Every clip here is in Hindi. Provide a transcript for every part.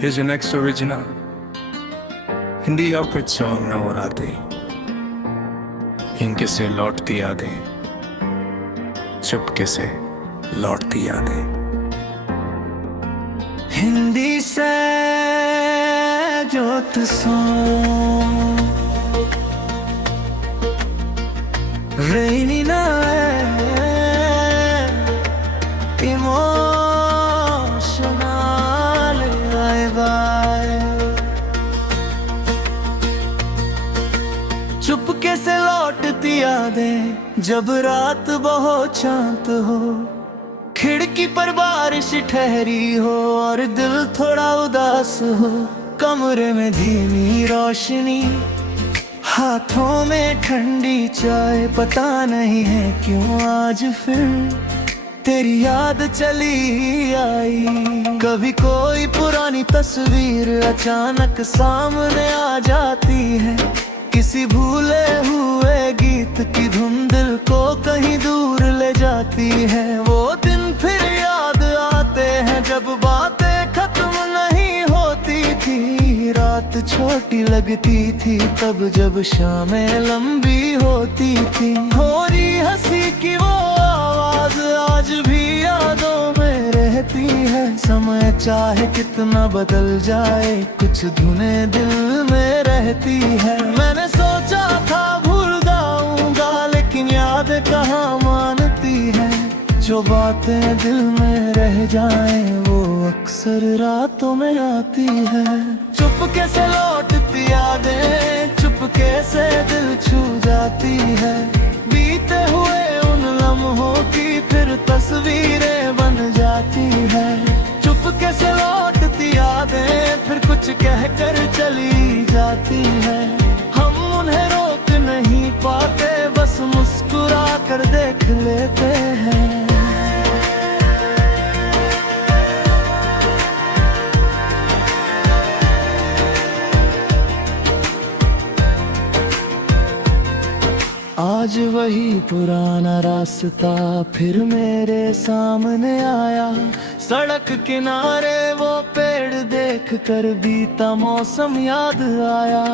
Here's your next original. Hindi या फिर सॉन्ग न हो राते, इनके से लौटती यादें, चुपके से लौटती यादें। हिंदी से जोत सॉन्ग रेनी नाइट इमोशनल चुपके से लौटती यादें जब रात बहुत शांत हो, खिड़की पर बारिश ठहरी हो और दिल थोड़ा उदास हो। कमरे में धीमी रोशनी, हाथों में ठंडी चाय, पता नहीं है क्यों आज फिर तेरी याद चली आई। कभी कोई पुरानी तस्वीर अचानक सामने आ जाती है, किसी भूले हुए गीत की धुन दिल को कहीं दूर ले जाती है। वो दिन फिर याद आते हैं जब बातें खत्म नहीं होती थी, रात छोटी लगती थी तब जब शामें लंबी होती थी। हो रही हंसी की वो आवाज आज भी यादों में रहती है। समय चाहे कितना बदल जाए, कुछ धुनें दिल में रहती है। मैंने सोचा था भूल जाऊंगा, लेकिन याद कहाँ मानती है। जो बातें दिल में रह जाएं वो अक्सर रातों में आती है। चुपके से लौटती यादें, चुपके से दिल छू जाती है। बीते हुए उन लम्हों की फिर तस्वीरें बन जाती है। चुपके से लौटती यादें फिर कुछ कहकर चली जाती है। हम उन्हें रोक नहीं पाते, बस मुस्कुरा कर देख लेते हैं। आज वही पुराना रास्ता फिर मेरे सामने आया। सड़क किनारे वो पेड़ देख कर बीता मौसम याद आया।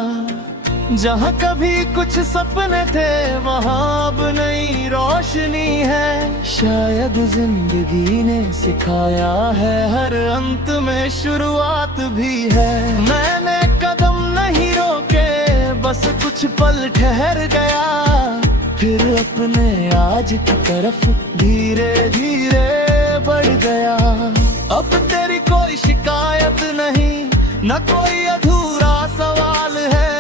जहाँ कभी कुछ सपने थे वहाँ अब नई रोशनी है। शायद जिंदगी ने सिखाया है हर अंत में शुरुआत भी है। मैंने कदम नहीं रोके, बस कुछ पल ठहर गया, फिर अपने आज की तरफ धीरे धीरे बढ़ गया। अब तेरी कोई शिकायत नहीं, न कोई अधूरा सवाल है।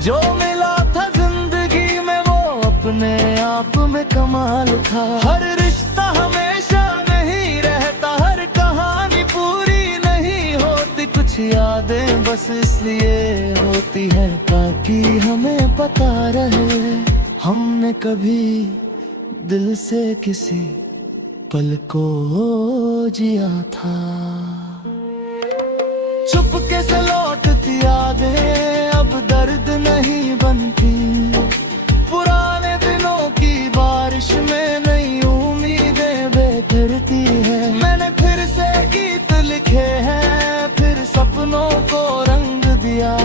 जो मिला था जिंदगी में वो अपने आप में कमाल था। हर रिश्ता हमेशा नहीं रहता, हर कहानी पूरी नहीं होती। कुछ यादें बस इसलिए होती है ताकि हमें पता रहे हमने कभी दिल से किसी पल को जिया था। चुपके से लौटती यादें अब दर्द नहीं बनती। पुराने दिनों की बारिश में नई उम्मीदें बिखरती है। मैंने फिर से गीत लिखे हैं, फिर सपनों को रंग दिया।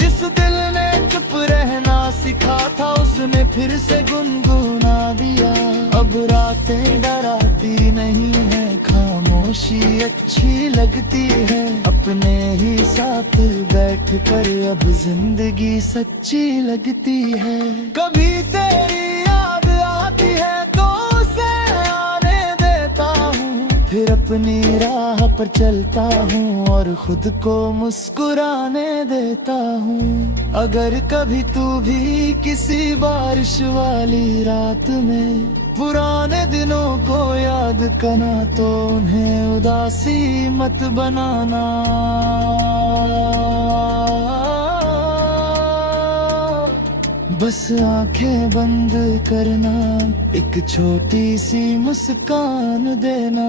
जिस दिल ने चुप रहना सिखा था उसने फिर से गुनगुना दिया। अब रातें डराती नहीं है, खामोशी अच्छी लगती है। अपने ही साथ बैठ कर अब जिंदगी सच्ची लगती है। कभी तेरी याद आती है तो उसे आने देता हूँ, फिर अपनी राह पर चलता हूँ और खुद को मुस्कुराने देता हूँ। अगर कभी तू भी किसी बारिश वाली रात में पुराने दिनों को याद करना, तो उन्हें उदासी मत बनाना। बस आंखें बंद करना, एक छोटी सी मुस्कान देना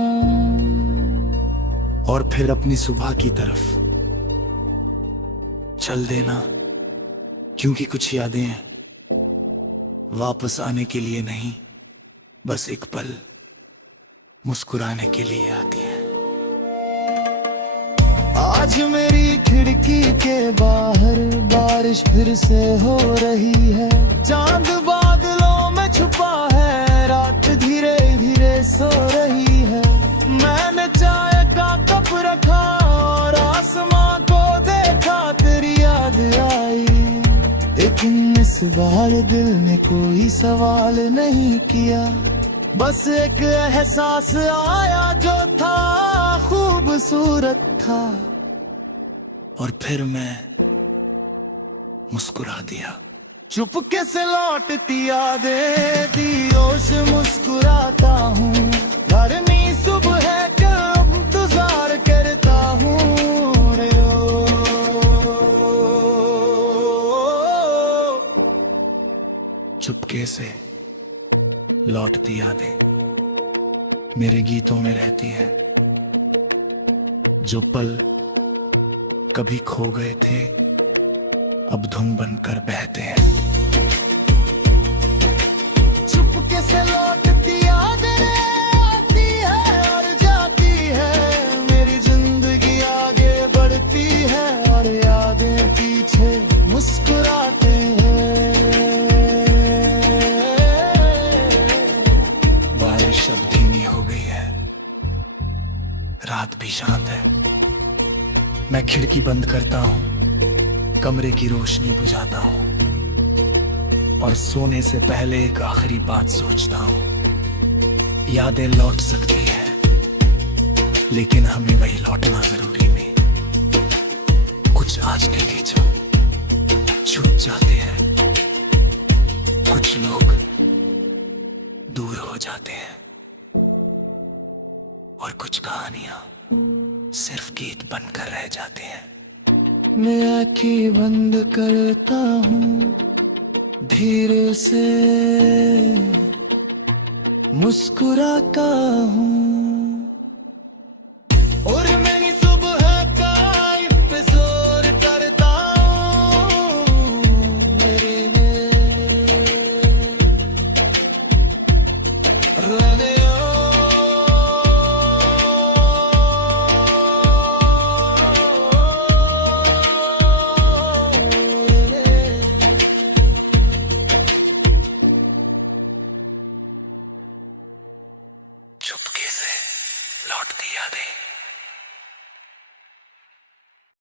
और फिर अपनी सुबह की तरफ चल देना। क्योंकि कुछ यादें वापस आने के लिए नहीं, बस एक पल मुस्कुराने के लिए आती है। आज आज मेरी खिड़की के बाहर बारिश फिर से हो रही है। चांद बादलों में छुपा है, रात धीरे धीरे सो रही है। मैंने चाय का कप रखा और आसमां को देखा, तेरी याद आई। लेकिन इस बार दिल ने कोई सवाल नहीं किया, बस एक एहसास आया जो था खूबसूरत था। और फिर मैं मुस्कुरा दिया। चुपके से लौटती यादें दियों से मुस्कुराता हूँ। गर्मी सुबह का इंतजार करता हूँ रे ओ। चुपके से लौटती यादें मेरे गीतों में रहती है। जो पल कभी खो गए थे अब धुन बनकर बहते हैं। चुपके से लौटती यादें आती है और जाती है। मेरी जिंदगी आगे बढ़ती है और यादें पीछे मुस्कुराते हैं। बारिश अब धीमी हो गई है, रात भी शांत है। मैं खिड़की बंद करता हूँ, कमरे की रोशनी बुझाता हूँ और सोने से पहले एक आखिरी बात सोचता हूँ। यादें लौट सकती है लेकिन हमें वही लौटना जरूरी नहीं। कुछ आज के जो छूट जाते हैं, कुछ लोग दूर हो जाते हैं और कुछ कहानियां सिर्फ गीत बनकर रह जाते हैं। मैं आँखें बंद करता हूँ, धीरे से मुस्कुराता हूँ।